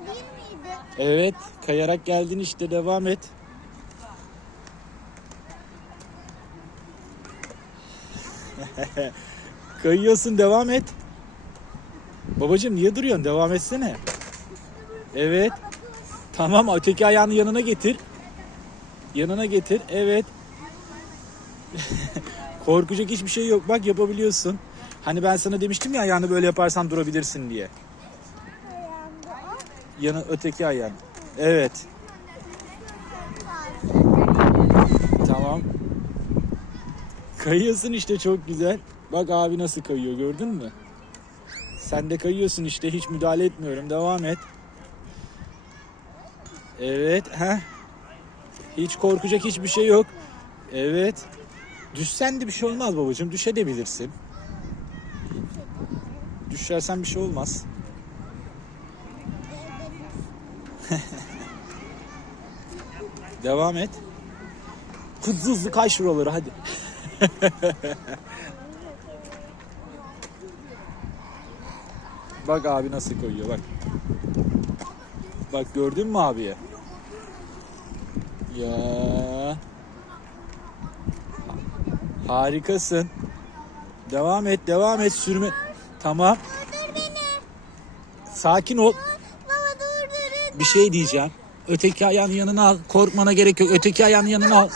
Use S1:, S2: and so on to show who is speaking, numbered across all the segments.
S1: değil miydi?
S2: Evet, kayarak geldin işte devam et. Kayıyorsun devam et. Babacığım niye duruyorsun? Devam etsene. Evet. Tamam öteki ayağını yanına getir. Yanına getir. Evet. Korkacak hiçbir şey yok. Bak yapabiliyorsun. Hani ben sana demiştim ya ayağını böyle yaparsan durabilirsin diye. Yanı öteki ayağın. Evet. Tamam. Kayıyorsun işte çok güzel. Bak abi nasıl kayıyor gördün mü? Sen de kayıyorsun işte hiç müdahale etmiyorum. Devam et. Evet. Heh. Hiç korkacak hiçbir şey yok. Evet. Düşsen de bir şey olmaz babacığım. Düşebilirsin. Düşersen bir şey olmaz. Devam et. Hızlı hızlı kay şuraları hadi. bak abi nasıl koyuyor bak. Bak gördün mü abiye? Ya. Harikasın. Devam et, devam et sürme. Tamam. Sakin ol. Bir şey diyeceğim. Öteki ayağını yanına al. Korkmana gerek yok. Öteki ayağını yanına al.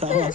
S2: Tamam.